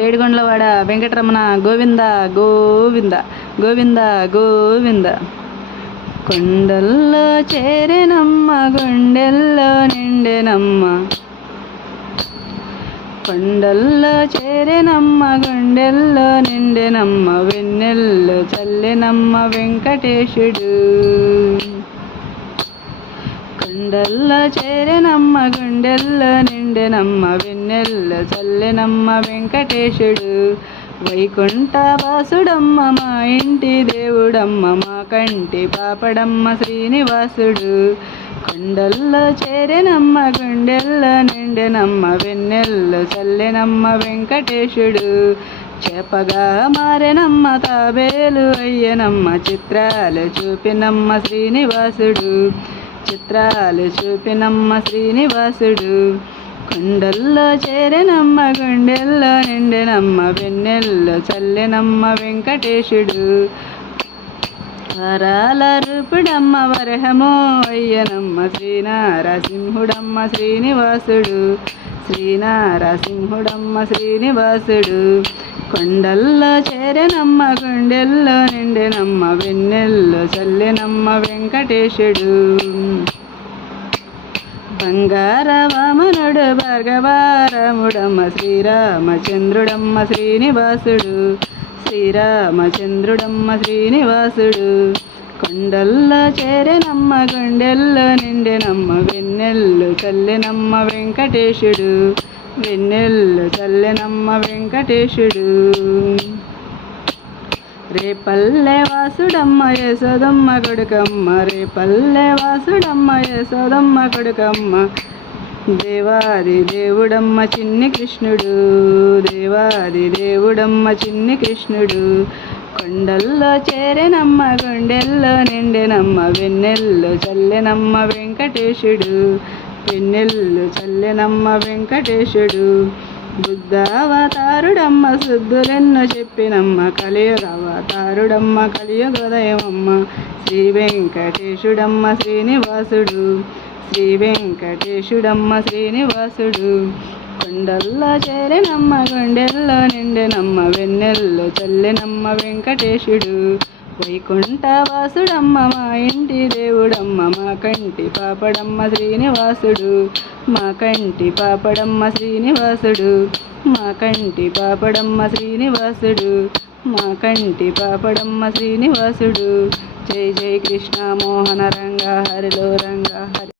ఏడుగొండలవాడ వెంకటరమణ గోవింద గోవింద గోవింద గోవింద. కొండల్లో చేరెనమ్మ గుండెల్లో నిండెనమ్మ. కొండల్లో చేరెనమ్మ గుండెల్లో నిండెనమ్మ. వెన్నెల్లో చల్లెనమ్మ వెంకటేశుడు. గుండెల్ల చేరెనమ్మ గుండెల్ల నిండెనమ్మ వెన్నెల్ల చల్లెనమ్మ వెంకటేశుడు. వైకుంఠ వాసుడమ్మ మా ఇంటి దేవుడమ్మ మా కంటి పాపడమ్మ శ్రీనివాసుడు. కొండల్ల చేరెనమ్మ గుండెల్ల నిండెనమ్మ వెన్నెల్ల చల్లెనమ్మ వెంకటేశుడు. చేపగా మారెనమ్మ తాబేలు అయ్యనమ్మ చిత్రాలు చూపినమ్మ శ్రీనివాసుడు. చిత్రాలు చూపినమ్మ శ్రీనివాసుడు. కొండల్లో చేరెనమ్మ గుండెల్లో నిండెనమ్మ వెన్నెల్లో చల్లెనమ్మ వెంకటేశుడు. వరాల రూపుడమ్మ వరహమో అయ్యనమ్మ శ్రీనారసింహుడమ్మ శ్రీనివాసుడు. శ్రీనారసింహుడమ్మ శ్రీనివాసుడు. కొండల్లో చేరనమ్మ కొండెల్లో నిండెనమ్మ వెన్నెల్లో చల్లెనమ్మ వెంకటేశుడు. బంగార వామనుడు భార్గవారముడమ్మ శ్రీరామచంద్రుడమ్మ శ్రీనివాసుడు. శ్రీరామచంద్రుడమ్మ శ్రీనివాసుడు. కొండల్లో చేరనమ్మ కొండెల్లో నిండెనమ్మ వెన్నెల్లు చల్లెనమ్మ వెంకటేశుడు. వెన్నెల్లు చల్లెనమ్మ వెంకటేశుడు. రేపల్లె వాసుడమ్మ యశోదమ్మ కొడుకమ్మ రేపల్లె వాసుడమ్మ యశోదమ్మ కొడుకమ్మ. దేవాది దేవుడమ్మ చిన్ని కృష్ణుడు దేవాది దేవుడమ్మ చిన్ని కృష్ణుడు. కొండల్లో చేరెనమ్మ గుండెల్లో నిండెనమ్మ వెన్నెల్లో చల్లెనమ్మ వెంకటేశుడు. వెన్నెల్లు చల్లెనమ్మ వెంకటేశుడు బుద్ధావతారుడమ్మ శుద్ధులెన్నో చెప్పినమ్మ కలియుగ అవతారుడమ్మ కలియుగోదయమమ్మ శ్రీ వెంకటేశుడమ్మ శ్రీనివాసుడు శ్రీ వెంకటేశుడమ్మ శ్రీనివాసుడు. కొండల్లో చేరినమ్మ గుండెల్లో నిండెనమ్మ వెన్నెల్లో చల్లెనమ్మ వెంకటేశుడు. వైకుంఠ వాసుడమ్మ మా ఇంటి దేవుడమ్మ మా కంటి పాపడమ్మ శ్రీనివాసుడు మా కంటి పాపడమ్మ శ్రీనివాసుడు మా కంటి పాపడమ్మ శ్రీనివాసుడు మా కంటి పాపడమ్మ శ్రీనివాసుడు. జై జై కృష్ణ మోహన రంగ హరిలో రంగ హరి